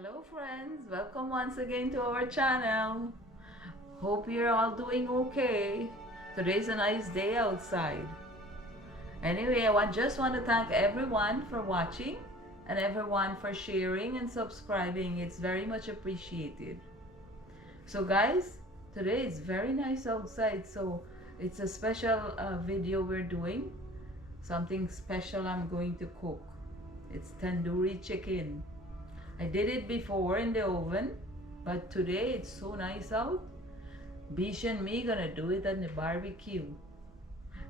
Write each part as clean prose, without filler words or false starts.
Hello friends, welcome once again to our channel. Hope you're all doing okay. Today's a nice day outside. Anyway, just want to thank everyone for watching and everyone for sharing and subscribing. It's very much appreciated. So guys, today is very nice outside, so it's a special video we're doing. Something special I'm going to cook. It's tandoori chicken. I did it before in the oven, but today it's so nice out. Bish and me gonna do it on the barbecue.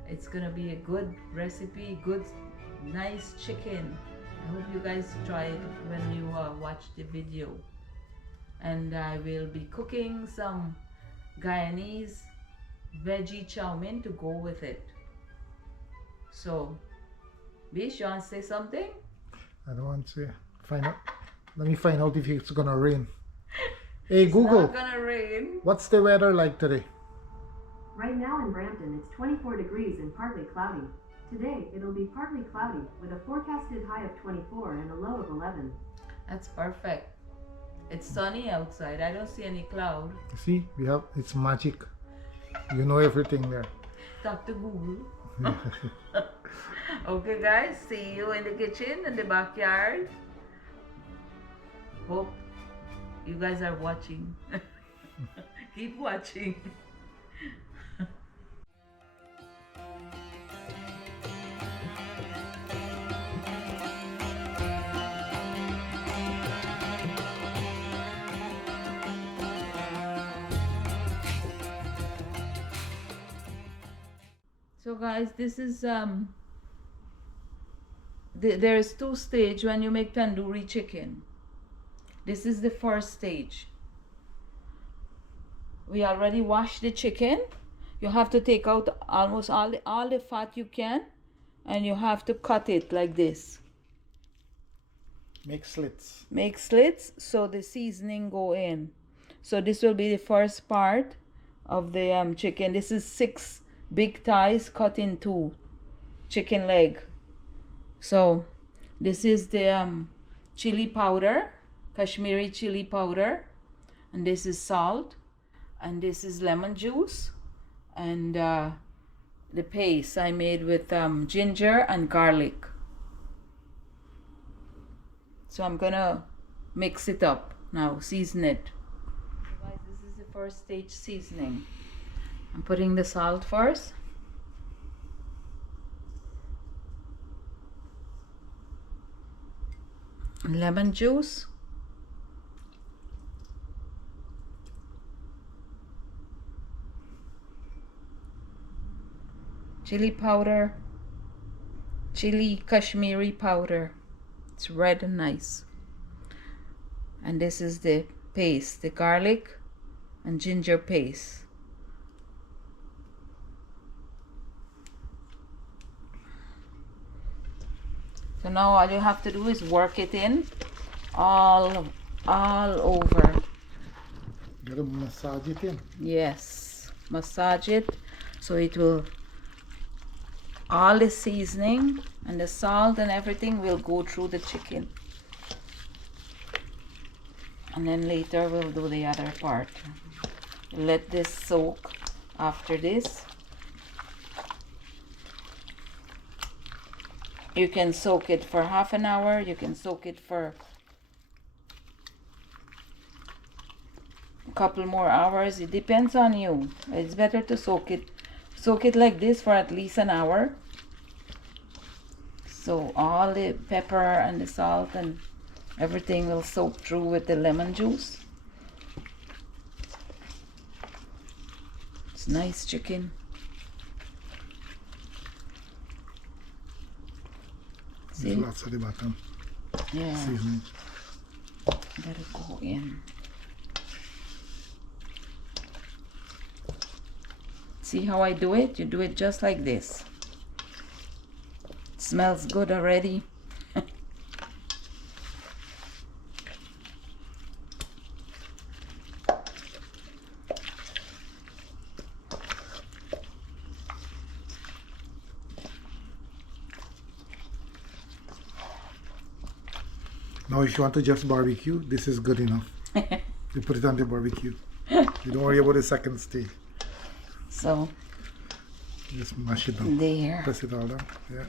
It's gonna be a good recipe, good, nice chicken. I hope you guys try it when you watch the video. And I will be cooking some Guyanese veggie Chowmein to go with it. So, Bish, you want to say something? I don't want to find out. Let me find out if it's gonna rain. Hey Google, It's not gonna rain. what's the weather like today? Right now in Brampton, it's 24 degrees and partly cloudy. Today, it'll be partly cloudy with a forecasted high of 24 and a low of 11. That's perfect. It's sunny outside. I don't see any cloud. You see, it's magic. You know everything there. Talk to Google. Okay guys, see you in the kitchen, in the backyard. Hope you guys are watching. Keep watching. So guys, this is there's two stages when you make tandoori chicken. This is the first stage. We already washed the chicken. You have to take out almost all the fat you can, and you have to cut it like this. Make slits. Make slits so the seasoning go in. So this will be the first part of the chicken. This is 6 big thighs cut in 2, chicken leg. So this is the chili powder, Kashmiri chili powder, and this is salt, and this is lemon juice, and the paste I made with ginger and garlic. So I'm gonna mix it up now, season it. So guys, this is the first stage seasoning. I'm putting the salt first. Lemon juice. Chili powder. Chili Kashmiri powder. It's red and nice. And this is the paste, the garlic and ginger paste. So now all you have to do is work it in all over. Gotta massage it in. Yes, massage it so it will, all the seasoning and the salt and everything will go through the chicken. And then later we'll do the other part. Let this soak after this. You can soak it for half an hour. You can soak it for a couple more hours. It depends on you. It's better to soak it like this for at least an hour. So all the pepper and the salt and everything will soak through with the lemon juice. It's nice chicken. See? There's lots at the bottom. Yeah. Seasoning. Let it go in. See how I do it? You do it just like this. It smells good already. Now Now if you want to just barbecue, this is good enough. You put it on the barbecue. You don't worry about the second stage. So Just mash it down. there. Press it all down. Yeah.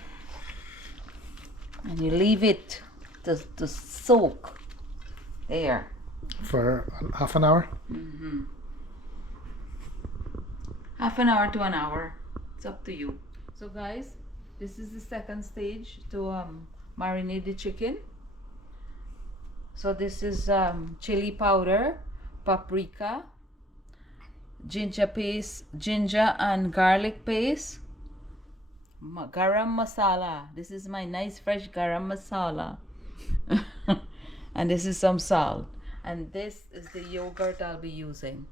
And you leave it to soak. There. For half an hour. Half an hour to an hour. It's up to you. So guys, this is the second stage to marinate the chicken. So this is chili powder, paprika, ginger paste, ginger and garlic paste, garam masala. This is my nice fresh garam masala. And this is some salt. And this is the yogurt I'll be using.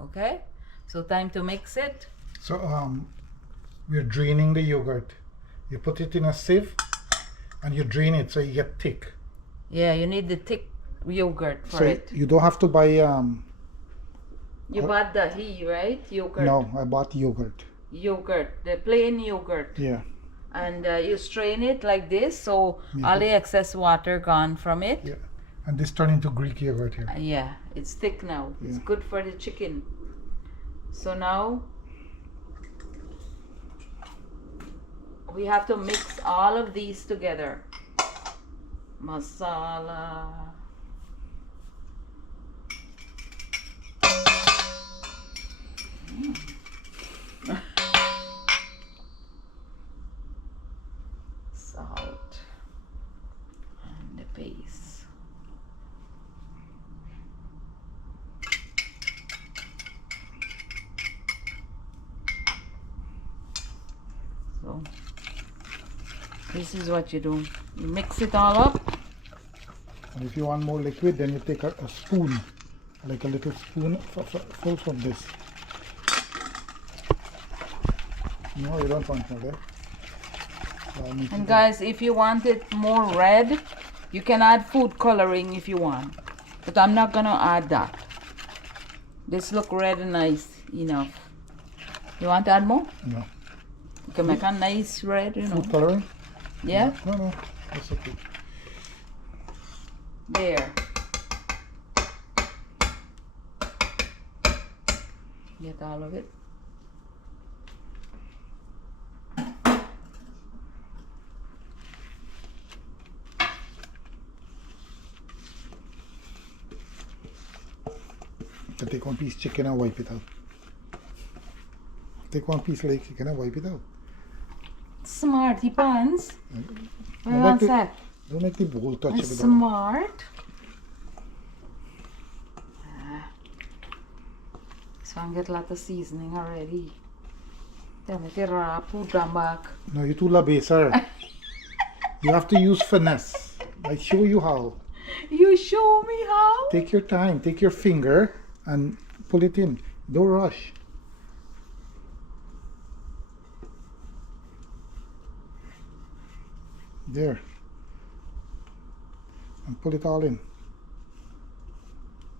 Okay? So time to mix it. So we're draining the yogurt. You put it in a sieve and you drain it so you get thick. Yeah, you need the thick yogurt for So it. you don't have to buy You bought the right? Yogurt. no, I bought yogurt. Yogurt, the plain yogurt. Yeah. And you strain it like this, so all the excess water gone from it. Yeah. And this turned into Greek yogurt here. Yeah, it's thick now. It's Yeah. good for the chicken. So now we have to mix all of these together. Masala. Salt and the paste. So this is what you do. You mix it all up. And if you want more liquid, then you take a spoon, like a little spoon full from this. No, you don't want more there. And guys, if you want it more red, you can add food coloring if you want. But I'm not gonna add that. This look red and nice enough. You want to add more? No. You can make a nice red, you know. Food coloring? Yeah? No, that's okay. There. Get all of it. You take one piece chicken and wipe it out. Take one piece like chicken and wipe it out. Smarty pants. Don't What's make the- that? Don't make the bowl touch I'm it. smart. So I get a lot of seasoning already. Then I get raw food down back. No, you too labe, sir. You have to use finesse. I show you how. You show me how? Take your time. Take your finger and pull it in. Don't rush. There. And pull it all in.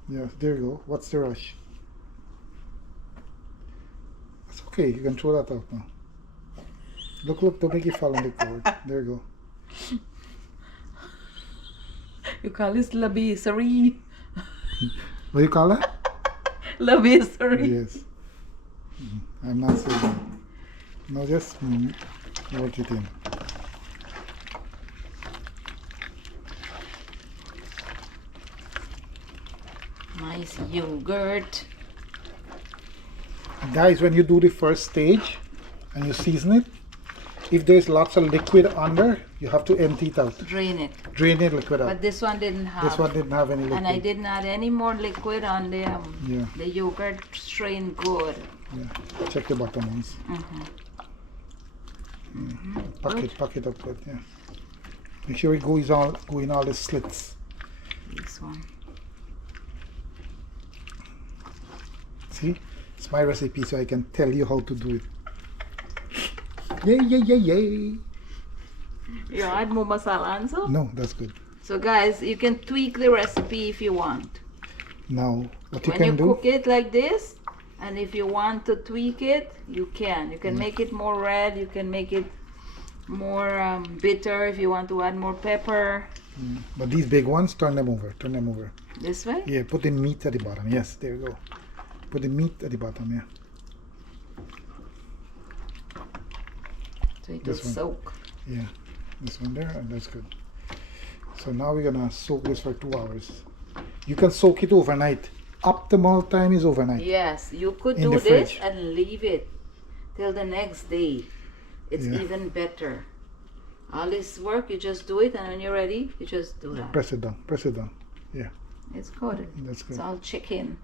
Yes, there you go. What's the rush? It's okay. You can throw that out now. Look, don't make it fall on the cord. There you go. You call this labeserie. What do you call that? Labeserie. Yes. I'm not saying that. No, just work it in. Nice yogurt. Guys, when you do the first stage and you season it, if there's lots of liquid under, you have to empty it out. Drain it. Drain the liquid out. But this one didn't have. This one didn't have any liquid. And I didn't add any more liquid on the Yeah. the yogurt strained good. Yeah. Check the bottom ones. Pack it up good, yeah. Make sure it goes all go in all the slits. This one. See? It's my recipe, so I can tell you how to do it. Yay, yay, yay, yay. You add more masala and so? No, that's good. So guys, you can tweak the recipe if you want. Now, what you When you can do, cook it like this, and if you want to tweak it, you can. You can make it more red, you can make it more bitter if you want to add more pepper. But these big ones, turn them over. Turn them over. This way? Yeah, put the meat at the bottom. Yes, there you go. Put the meat at the bottom, yeah. So it will This one. soak. Yeah, this one there, and that's good. So now we're gonna soak this for 2 hours. You can soak it overnight. Optimal time is overnight. Yes, you could In do the this fridge. and leave it till the next day. It's Yeah. even better. All this work, you just do it, and when you're ready, you just do that. Press it down. Press it down. Yeah, It's good. that's good. It's all chicken.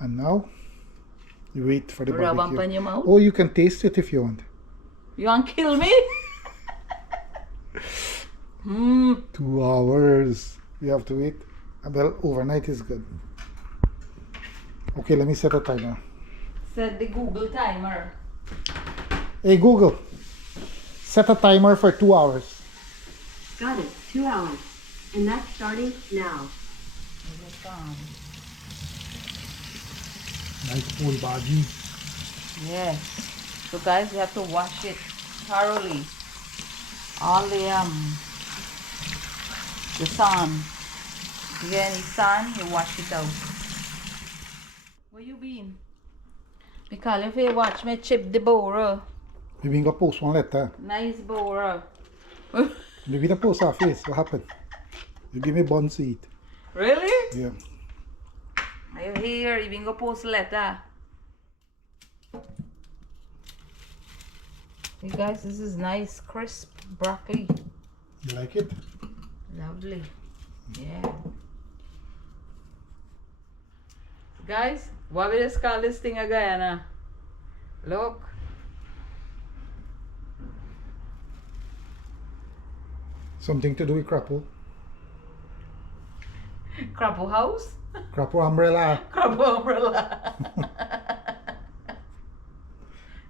And now you wait for the Rub up barbecue. on your mouth. Oh, you can taste it if you want. You want to kill me? 2 hours. You have to wait. Well, overnight is good. Okay, let me set a timer. Set the Google timer. Hey Google, set a timer for 2 hours. Got it. 2 hours. And that's starting now. Nice full bhaji. Yeah. So guys, you have to wash it thoroughly. All the sand. If you get any sand, you wash it out. Where you been? Me call you for you watch me chip the bora. You been gonna post one letter. Nice bora. You been to post our face. What happened? You give me buns to eat. Really? Yeah. Are you here? You been go post letter. You guys, this is nice crisp broccoli. You like it? Lovely. Yeah. Guys, what we just call this thing a Guyana? Look. Something to do with crapple. Crapple house? Crapple umbrella. Crapple umbrella.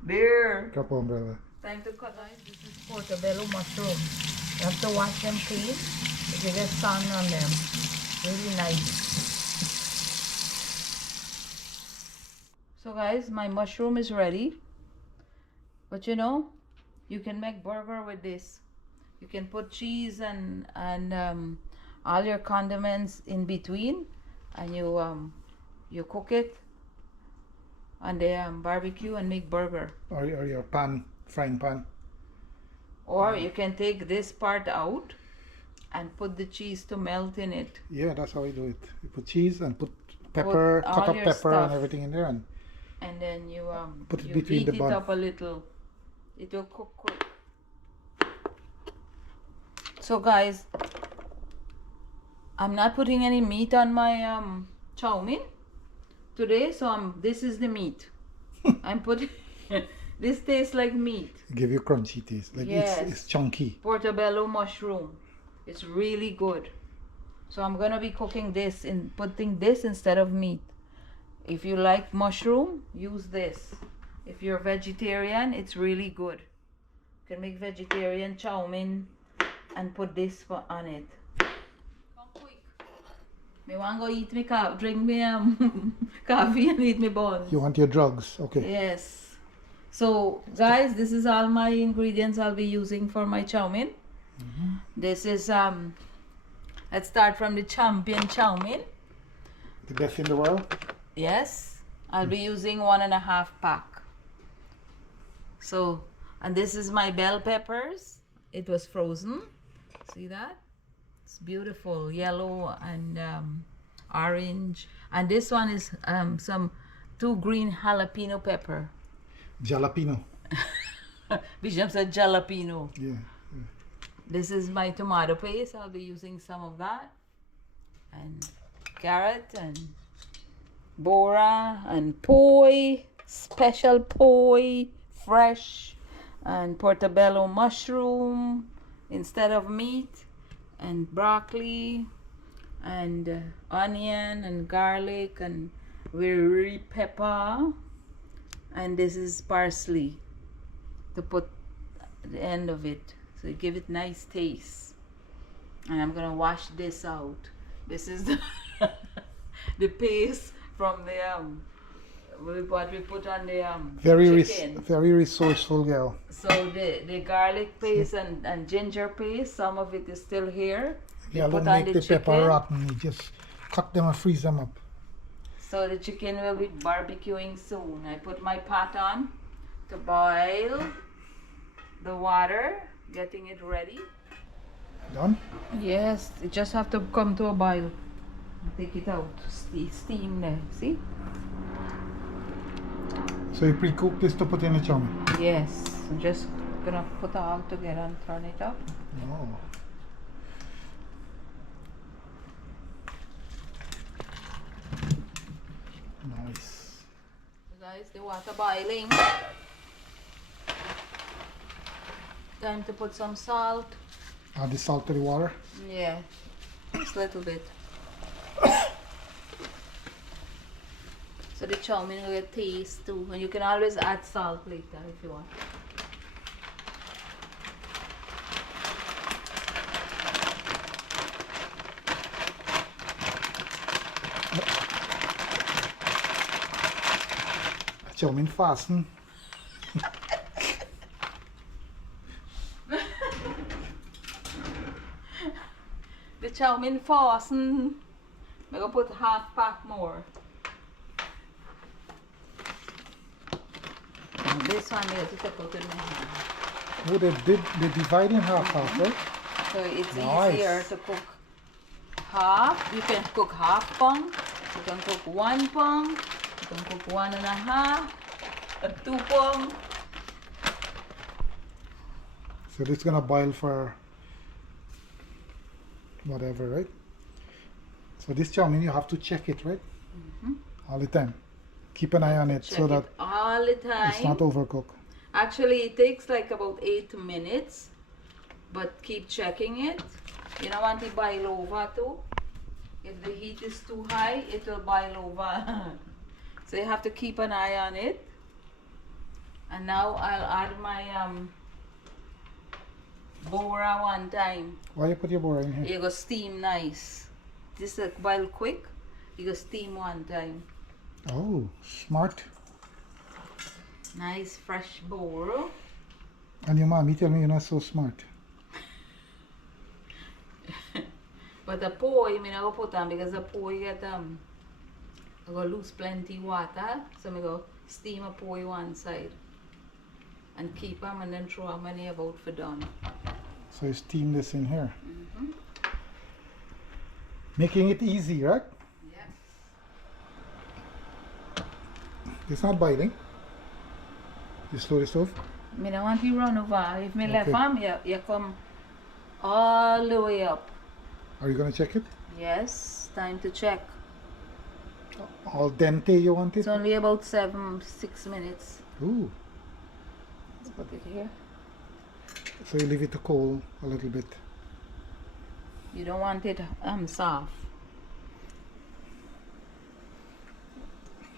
There. Crapple umbrella. Time to cut, guys. This is portobello mushroom. You have to wash them clean. If you get sun on them. Really nice. So guys, my mushroom is ready. But you know, you can make burger with this. You can put cheese and all your condiments in between, and you cook it on the barbecue and make burger. Or your pan, frying pan. Or you can take this part out and put the cheese to melt in it. Yeah, that's how we do it. You put cheese and put pepper, Put cut all up your pepper stuff. and everything in there, and And then you Put it you between heat the it bun. up a little. It will cook quick. So guys, I'm not putting any meat on my Chowmein today, so this is the meat. I'm putting this tastes like meat. give you crunchy taste. Like Yes. it's chunky. Portobello mushroom. It's really good. So I'm gonna be cooking this and putting this instead of meat. If you like mushroom, use this. If you're vegetarian, it's really good. You can make vegetarian Chowmein and put this on it. Come quick. Me want go eat me drink me coffee and eat me buns. You want your drugs? Okay. Yes. So guys, this is all my ingredients I'll be using for my Chowmein. This is let's start from the Champion Chowmein. The best in the world. Yes, I'll be using 1.5 pack. So, and this is my bell peppers. It was frozen. See that? It's beautiful, yellow and orange. And this one is some 2 green jalapeno pepper. Jalapeno. Bishop said jalapeno. Yeah. This is my tomato paste. I'll be using some of that. And carrot and bora and poi, special poi, fresh, and portobello mushroom instead of meat, and broccoli, and onion and garlic and very pepper, and this is parsley to put at the end of it, so you give it nice taste. And I'm gonna wash this out. This is the paste from the what we put on the Very chicken. very resourceful girl. So the garlic paste and ginger paste, some of it is still here. Yeah, put don't on make the the pepper chicken. rotten. You just cut them and freeze them up. So the chicken will be barbecuing soon. I put my pot on to boil the water, getting it ready. Done? Yes, it just have to come to a boil. Take it out, steam there, see? So you pre-cook this to put in the chow mein? Yes, I'm just gonna put it all together and turn it up. Oh. Nice. So guys, the water boiling. Time to put some salt. Add the salt to the water. Yeah, just a little bit. So the chow mein will get taste too, and you can always add salt later if you want. Chow mein fasten. The chow mein frozen. I'm gonna put half pack more. And this one is to put in my hand. Oh, they divide in half, right? So it's Nice. easier to cook half. You can cook half pong. You can cook 1 pong. You can cook 1.5. 2 pong. So this is gonna boil for whatever, right? So this chow mein you have to check it, right? All the time. Keep an eye on it Check so it that all the time. it's not overcooked. Actually, it takes like about 8 minutes, but keep checking it. You don't want it boil over too. If the heat is too high, it will boil over. So you have to keep an eye on it. And now I'll add my bora one time. Why you put your bora in here? You go steam nice. This is boil quick. You go steam one time. Oh, smart. Nice fresh bora. And your mommy tell me you're not so smart. But the poi, I go put on because the poi get I go lose plenty water. So I go steam a poi one side and keep them and then throw them when they're about for done. So you steam this in here. Making it easy, right? Yes. It's not boiling. You slow the stove. I don't want to run over. If me left Okay. them, you come all the way up. Are you gonna check it? Yes, time to check. Al dente you want it? It's only about 6 minutes. Ooh. Let's put it here. So you leave it to cool a little bit. You don't want it soft.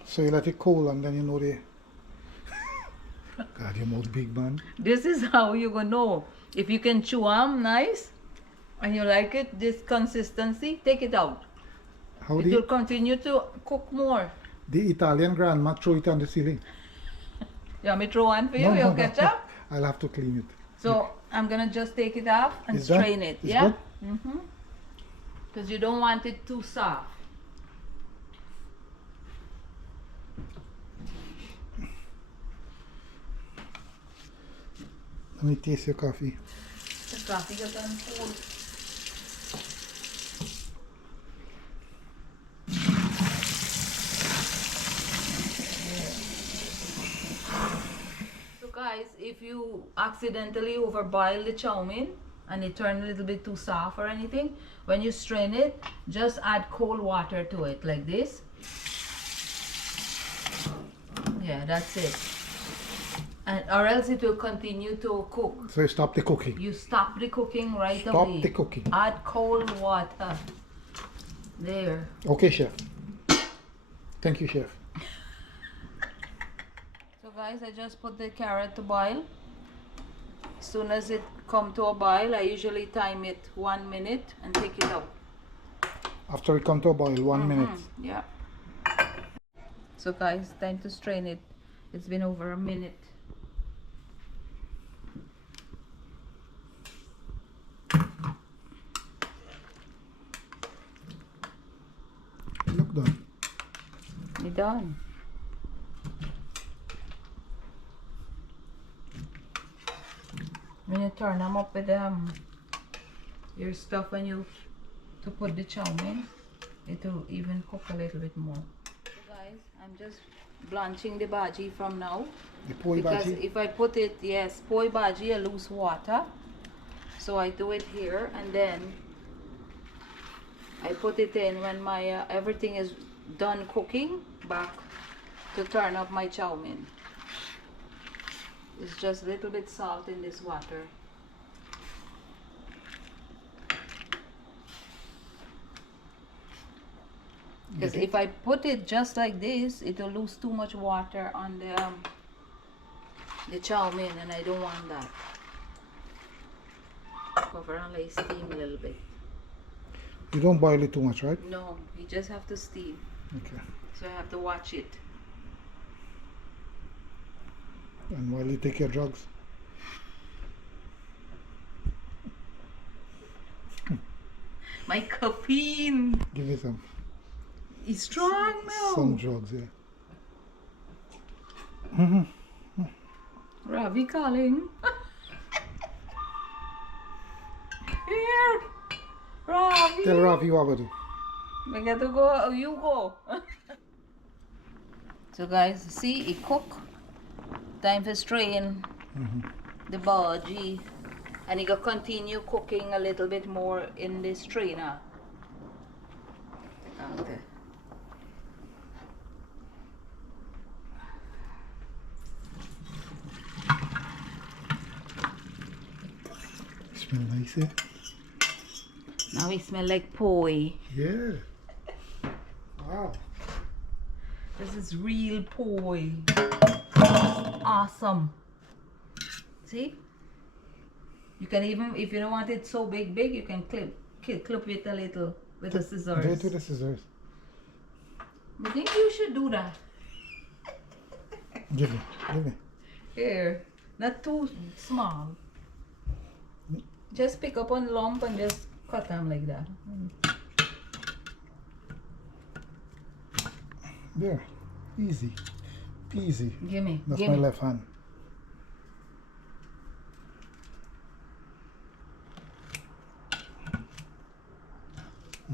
So you let it cool and then you know the God, your mouth big, man. This is how you gonna know if you can chew them nice and you like it, this consistency, take it out. How It will the continue to cook more. Italian grandma throw it on the ceiling? You want me to throw one for you? No, Your no, no. ketchup? I'll have to clean it. So I'm gonna just take it off and It's done? strain it. It's Yeah? good? Because you don't want it too soft. Let me taste your coffee. The coffee got done cold. So guys, if you accidentally overboil the chow mein and it turned a little bit too soft or anything, when you strain it, just add cold water to it like this. Yeah, that's it. And or else it will continue to cook. So you stop the cooking. You stop the cooking right Stop away. the cooking. Add cold water. There. Okay, chef. Thank you, chef. So guys, I just put the carrot to boil. As soon as it come to a boil, I usually time it 1 minute and take it out. After it come to a boil, 1 minute. Yeah. So guys, time to strain it. It's been over a minute. Look done. You're done. When you turn them up with your stuff when you to put the chow mein, it will even cook a little bit more. So guys, I'm just blanching the bhaji from now. The poi Because bhaji. if I put it, yes, poi bhaji, I lose water. So I do it here and then I put it in when my everything is done cooking back to turn up my chow mein. It's just a little bit salt in this water. Because if I put it just like this, it will lose too much water on the chow mein, and I don't want that. Cover and let it steam a little bit. You don't boil it too much, right? No, you just have to steam. Okay. So I have to watch it. And while you take your drugs. My caffeine Give me some. is strong now. Some drugs, yeah. Ravi calling. Here, Ravi. Tell Rafi what to do. We got to go. You go. So guys, see it cook. Time to strain the bhaji, and it gonna continue cooking a little bit more in the strainer. Okay. Smell nice, eh? Now it smell like poi. Yeah. Wow. This is real poi. Awesome. See? You can even, if you don't want it so big, you can clip it a little with the scissors. Do it with the scissors. I think you should do that. Give me. Give me. Here, not too small. Just pick up one lump and just cut them like that. There. Easy. Peasy. Gimme. That's Gimme. my left hand.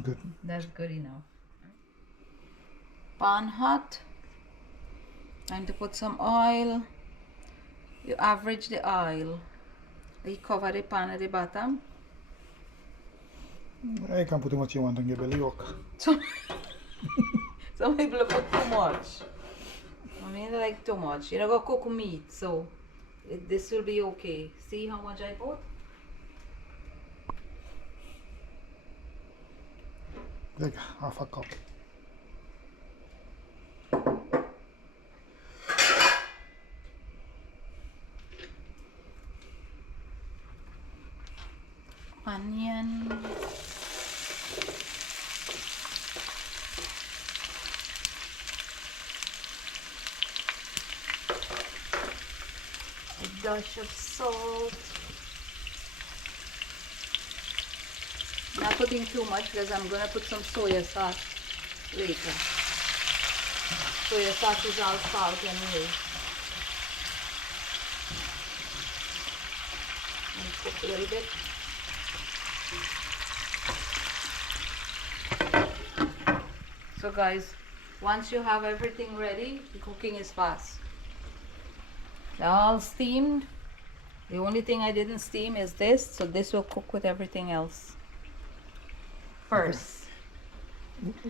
Good. That's good enough. Pan hot. Time to put some oil. You average the oil. You cover the pan at the bottom. You can put how much you want on your belly work. So, some people put too much. I mean, like too much. You don't go cook meat, so this will be okay. See how much I put? Like half a cup. Onion. A dash of salt. Not putting too much because I'm gonna put some soya sauce later. Soya sauce is all salt anyway. And cook a little bit. So guys, once you have everything ready, the cooking is fast. They're all steamed. The only thing I didn't steam is this, so this will cook with everything else first.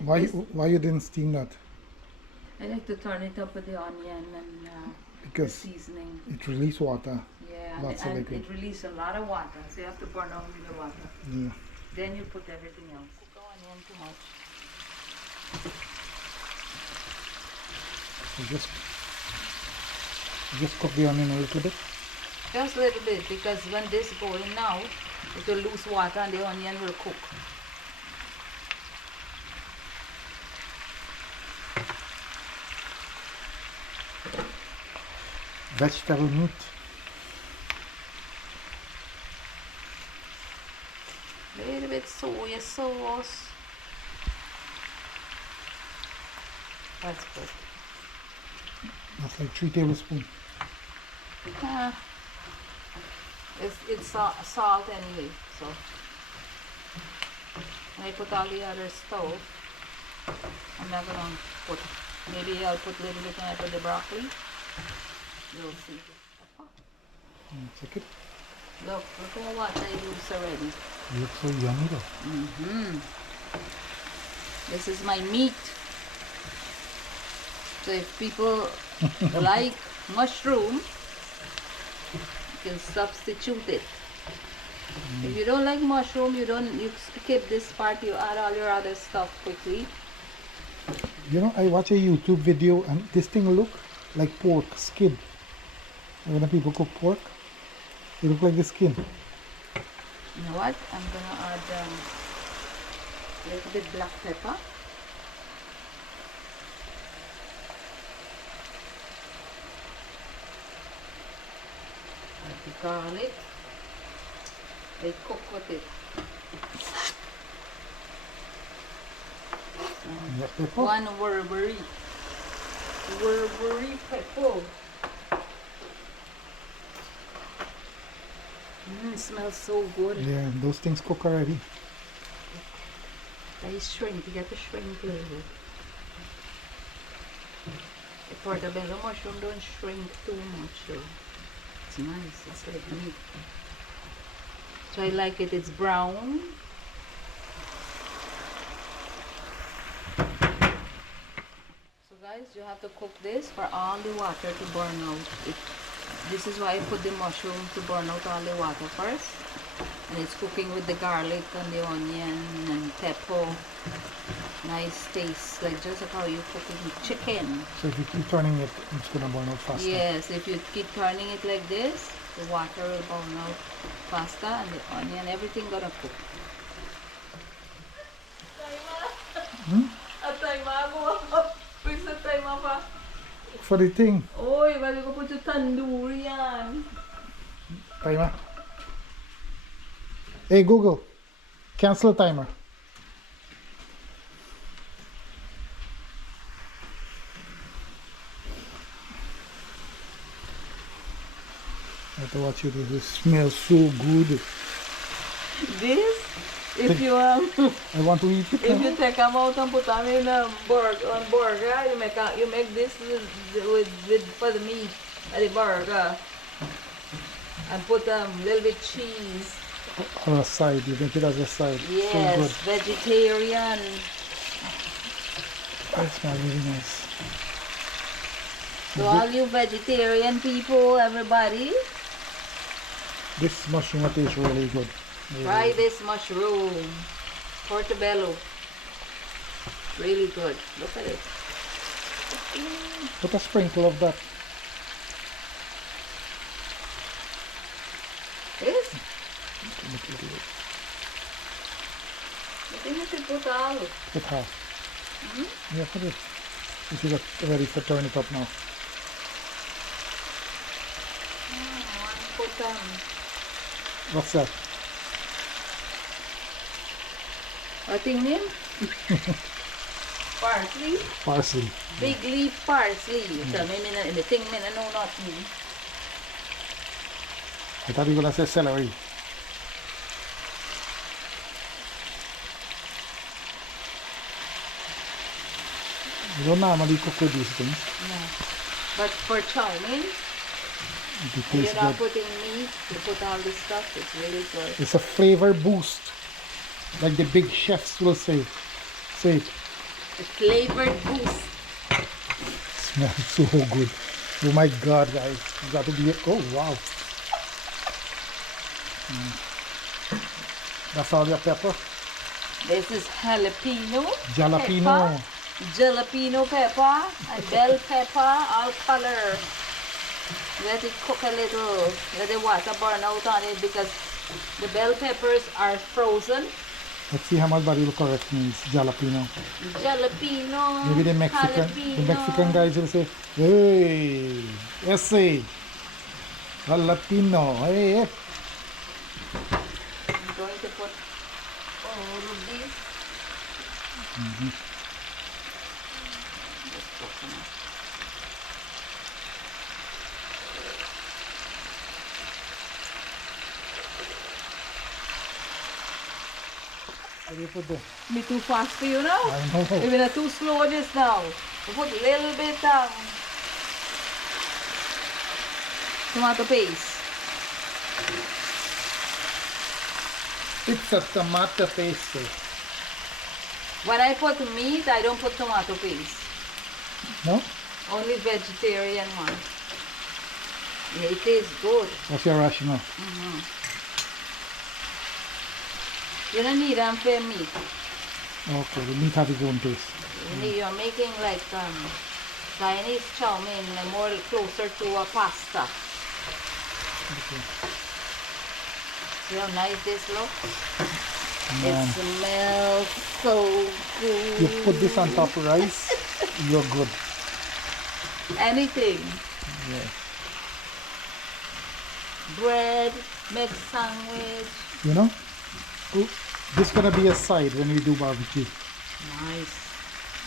Why you didn't steam that? I like to turn it up with the onion and the Because seasoning. it releases water. Yeah, Lots of and liquid. it releases a lot of water, so you have to burn only the water. Yeah. Then you put everything else. Cook the onion too much. So just cook the onion a little bit. Just a little bit, because when this goes in now, it will lose water and the onion will cook. vegetable meat. A little bit soya sauce. That's good. That's like 3 tablespoons. It's salt anyway, so when I put all the other stuff, I'm not gonna put, maybe I'll put a little bit when I put the broccoli. You'll see. Check it. Look how much I use already. It looks so yummy though. This is my meat. So if people like mushroom, you can substitute it. If you don't like mushroom, you skip this part, you add all your other stuff quickly. You know, I watch a YouTube video and this thing look like pork skin. When people cook pork, it look like the skin. You know what? I'm gonna add a little bit black pepper. Add the garlic. I cook with it. Black pepper. One Burberry pepper. It smells so good. Yeah, those things cook already. They shrink, you get the shrink flavor. The portobello mushroom don't shrink too much though. It's nice, it's like meat. So I like it, it's brown. So guys, you have to cook this for all the water to burn out. This is why I put the mushroom to burn out all the water first. And it's cooking with the garlic and the onion and pepper. Nice taste, like just like how you cooking chicken. So if you keep turning it, it's gonna burn out faster. Yes, if you keep turning it like this, the water will burn out faster and the onion, everything gonna cook. For the thing. Oy, balik ko po sa tandoor yan. Timer. Hey Google, cancel timer. I have to watch you do this. Smells so good. This, if you I want to eat it. if you take them out and put them in a burger, you make this with for the meat at the burger, and put a little bit cheese. On a side, you make it as a side. Yes, So vegetarian. good. That smells really nice. So all you vegetarian people, everybody, This mushroom tastes really good. try this mushroom, portobello. Really good. Look at it. Put a sprinkle of that. This? I think you should put all. Put half. Yeah, put it. You should get ready for turn it up now. Put What's that? what thing name? Parsley. Parsley. Big leaf parsley. Tell me, me think me no know nothing. I thought you were gonna say celery. You don't normally cook with these things. No. But for Chowmein, It you're tastes not good. putting meat, you put all this stuff, it's really good. It's a flavor boost. Like the big chefs will say. Say it. The flavored boost. Smells so good. Oh my god, guys. You got to be. Oh wow. That's all your pepper. This is jalapeno. Jalapeno. Pepper, jalapeno pepper and bell pepper, all color. Let it cook a little. Let the water burn out on it because the bell peppers are frozen. Let's see how much body will correct me. It's jalapeno. Jalapeno. Maybe the Mexican jalapeno. guys will say, hey, ese. Jalapeno. Hey, I'm going to put all of these. Just put some. what do you put there? Me too fast for you now? I know. Maybe not too slow just now. We put a little bit tomato paste. It's a tomato paste. When I put meat, I don't put tomato paste. No? Only vegetarian one. Yeah, it tastes good. What's your rationale? You don't need them for meat. Okay, the meat has its own taste. You're making like Guyanese Chowmein, like more closer to a pasta. Okay. See how nice this looks? Man. It smells so good. You put this on top of rice, you're good. Anything. Yeah. Bread, make sandwich. You know? Ooh, this is gonna be a side when we do barbecue. Nice.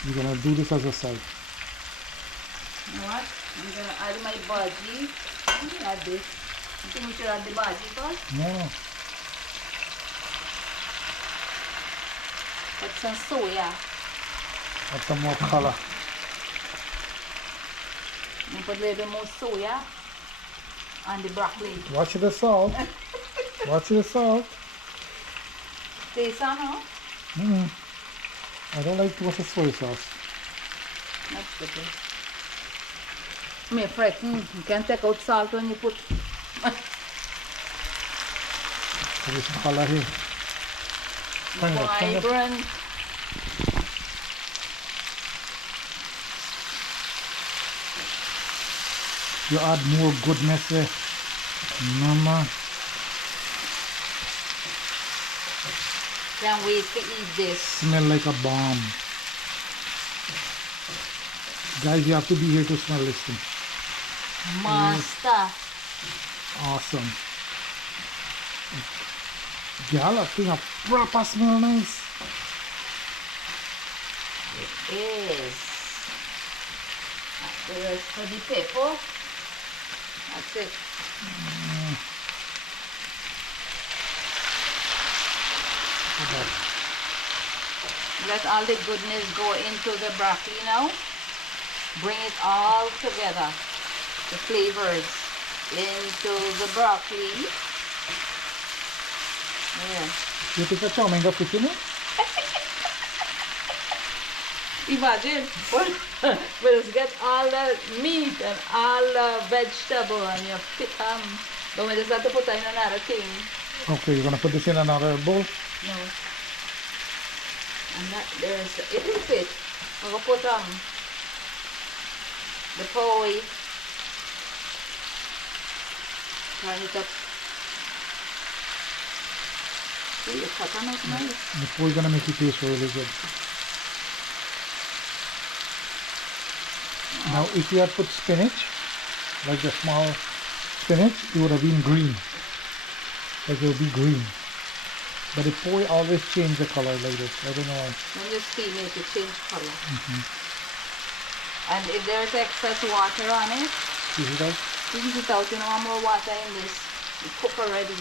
We're gonna do this as a side. You know what? I'm gonna add my veggie. I'm gonna add this. You think we should add the veggie first? No. Put some soya. Add some more color. And put a little bit more soya on the broccoli. Watch the salt. Watch the salt. Taste some, huh? I don't like too much of soy sauce. That's good. Me frightened. You can take out salt when you put. There's some color here. Find it, find it. Vibrant. You add more goodness there. Mama. Can't wait to eat this. Smell like a bomb. Guys, you have to be here to smell this thing. Master. Awesome. Jalapeno proper smell nice. It is. That's the rest for the pepper. That's it. Let all the goodness go into the broccoli now. Bring it all together. The flavors into the broccoli. Yeah. You think the Chowmein got fish in it? Imagine, we'll get all the meat and all the vegetable and you fit them. But we just have to put in another thing. Okay, you're gonna put this in another bowl? No. And that there's it will fit. We'll put the poi. Turn it up. See, the pattern is nice. Before we're gonna make it taste really good. Now, if you had put spinach, like the small spinach, it would have been green. Like it would be green. But the poi always change the color like this. I don't know why. When you steam it, it change color. And if there's excess water on it, See it out? squeeze it out. You don't want more water in this. You cook already.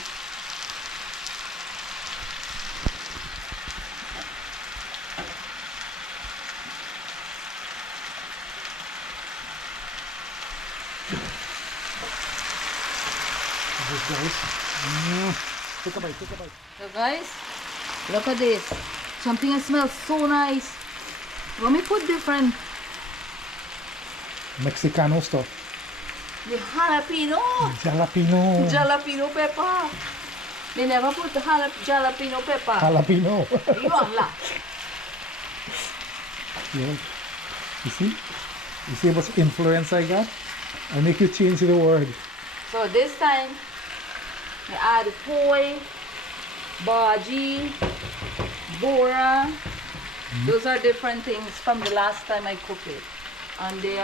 This guys. Take a bite, take a bite. So guys, look at this. Something that smells so nice. Let me put different. Mexicano stuff. The jalapeno. Jalapeno. Jalapeno pepper. They never put the jalapeno pepper. Jalapeno. You want that? Yeah. You see? You see how much influence I got? I make you change the word. So this time, we add poi, bhaji, bora. Those are different things from the last time I cooked it. on the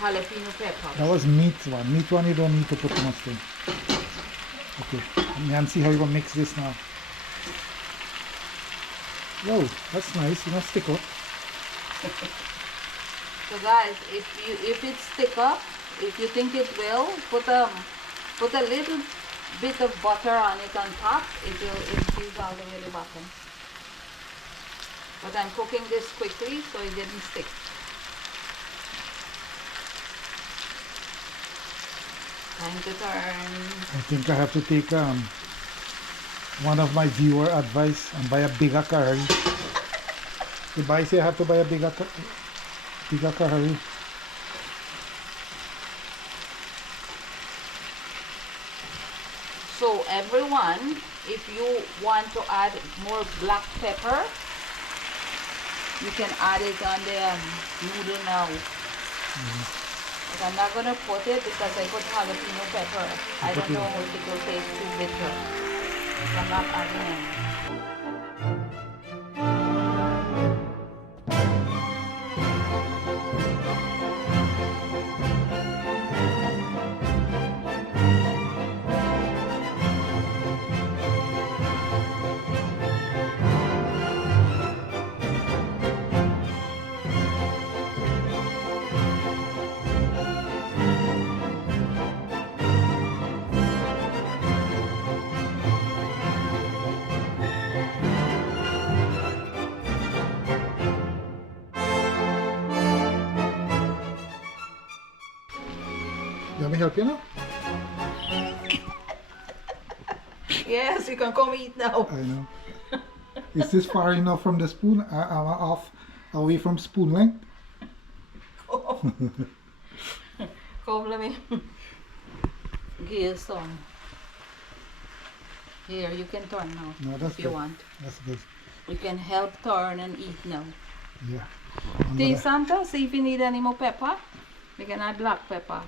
jalapeno pepper. That was meat one. Meat one you don't need to put too much thing. Okay, Nancy, how you gonna mix this now? Whoa, that's nice. You know, stick up. So guys, if it stick up, if you think it will, put a little bit of butter on it on top. It will infuse all the way to the bottom. But I'm cooking this quickly so it didn't stick. Time to turn. I think I have to take one of my viewer advice and buy a bigger curry. The buy say I have to buy a bigger curry. So everyone, if you want to add more black pepper, you can add it on the noodle now. But I'm not gonna put it because I put jalapeno pepper. I don't know if it will taste too bitter. I'm not adding it. You want me to help you now? Yes, you can come eat now. I know. Is this far enough from the spoon? Am I off away from spoon length? Come, let me give you some. Here, you can turn now No, that's if you good. want. That's good. You can help turn and eat now. Yeah. Taste Santa, see if you need any more pepper. You can add black pepper.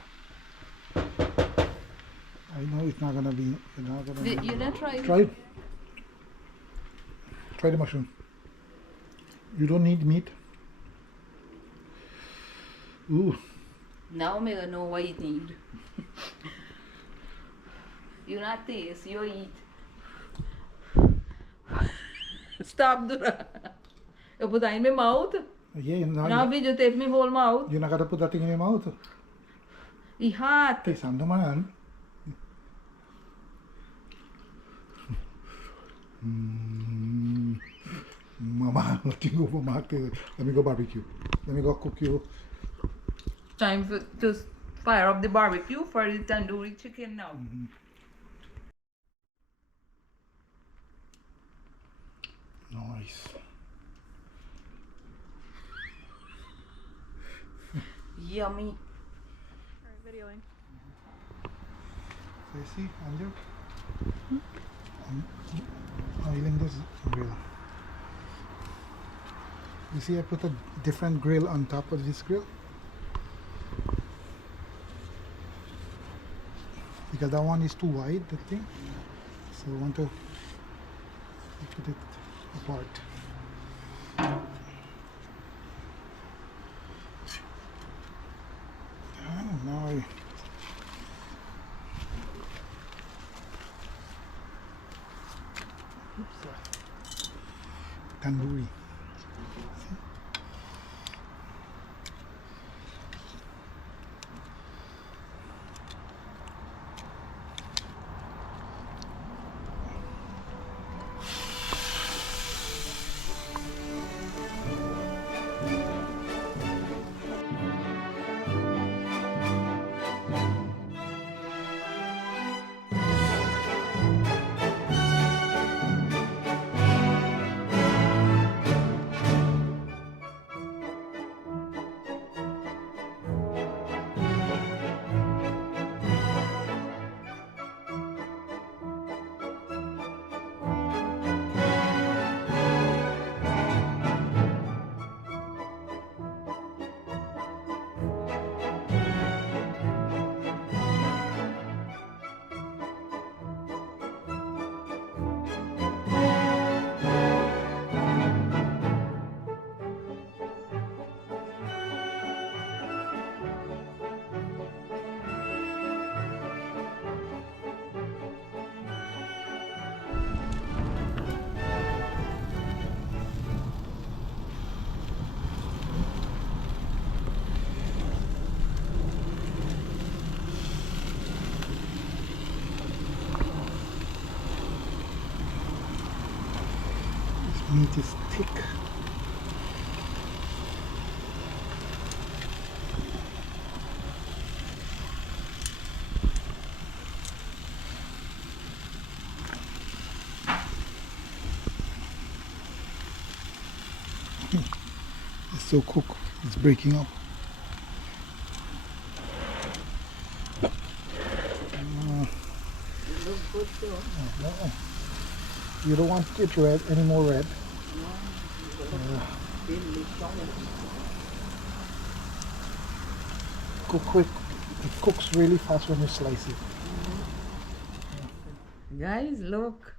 I know it's not gonna be. You didn't try it? Try it. Try the mushroom. You don't need meat. Ooh. Now me don't know what you need. You not taste, you eat. Stop do that. You put that in my mouth. Yeah, Now videotape me whole mouth. you're not gonna put that thing in your mouth. It's hot. Taste some man. Mama, let you go for Mark. Let me go barbecue. Let me go cook you. Time to fire up the barbecue for the tandoori chicken now. Nice. Yummy. Alright, videoing. So you see, Anju? I'm oiling this grill. You see, I put a different grill on top of this grill. Because that one is too wide, the thing. So I want to put it apart. Now I tandoori. See? It is thick. It's so cooked, it's breaking up. It looks good too. You don't want it red, any more red. Cook quick. It cooks really fast when you slice it. Guys, look.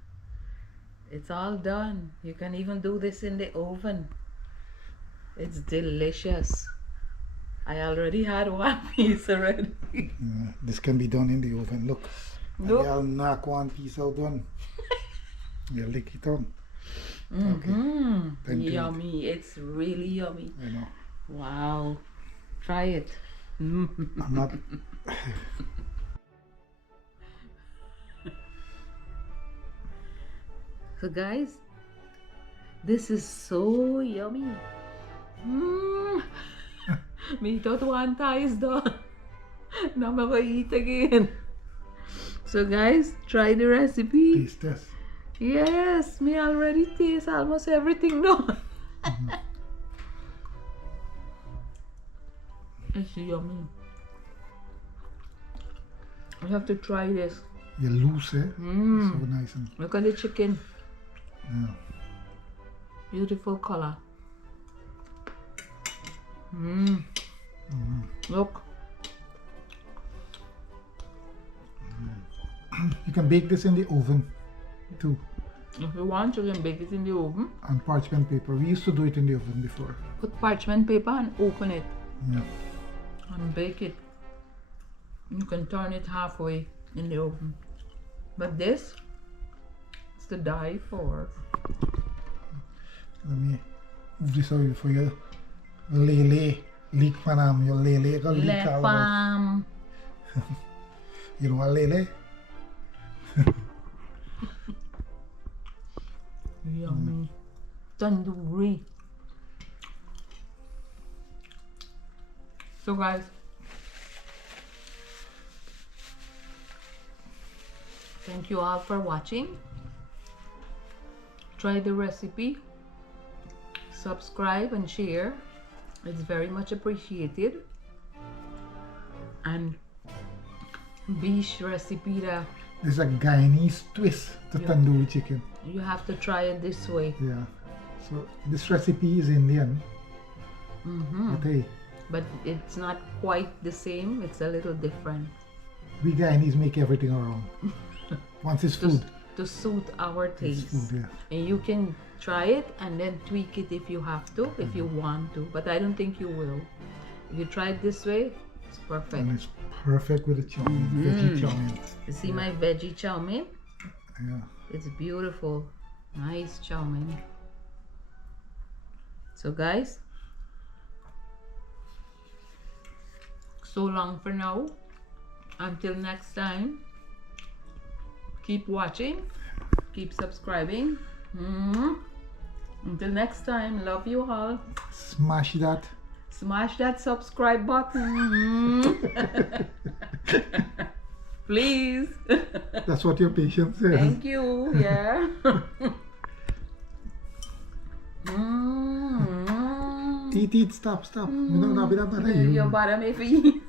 It's all done. You can even do this in the oven. It's delicious. I already had one piece already. This can be done in the oven. Look. Look. I'll knock one piece out one. You lick it on. Okay. Yummy. It's really yummy. I know. Wow. Try it. I'm not. So guys, this is so yummy. Me thought one tie is done. Now I'm gonna eat again. So guys, try the recipe. Taste this. Yes, me already taste almost everything done. It's yummy. You have to try this. You loose, eh? So nice and Look at the chicken. yeah. Beautiful color. Look. You can bake this in the oven too, If you want, you can bake it in the oven. on parchment paper. We used to do it in the oven before. Put parchment paper and open it Yeah. and bake it. You can turn it halfway in the oven. But this is to die for. Let me move this out for you. Lele, leek panam, your lele, go leek all about. Lepam. You know what lele? Yummy. Tandoori. So guys, thank you all for watching. Try the recipe, subscribe and share. It's very much appreciated. And beef recipe that There's a Guyanese twist to Yeah. tandoori chicken. you have to try it this way. Yeah. So this recipe is Indian. But hey, But it's not quite the same. It's a little different we Guyanese make everything around. Once it's to, food, to suit our it's taste. food, yeah. And you can try it and then tweak it if you have to, if you want to. But I don't think you will. If you try it this way, it's perfect. And it's perfect with the chowmein, veggie chowmein. You see my veggie chowmein? Yeah. It's beautiful. Nice chowmein. So guys, so long for now. Until next time, keep watching, keep subscribing. Until next time, love you all. Smash that. Smash that subscribe button. Please. That's what your patience says. Thank you. Yeah. Eat, stop. You know, Your bottom if you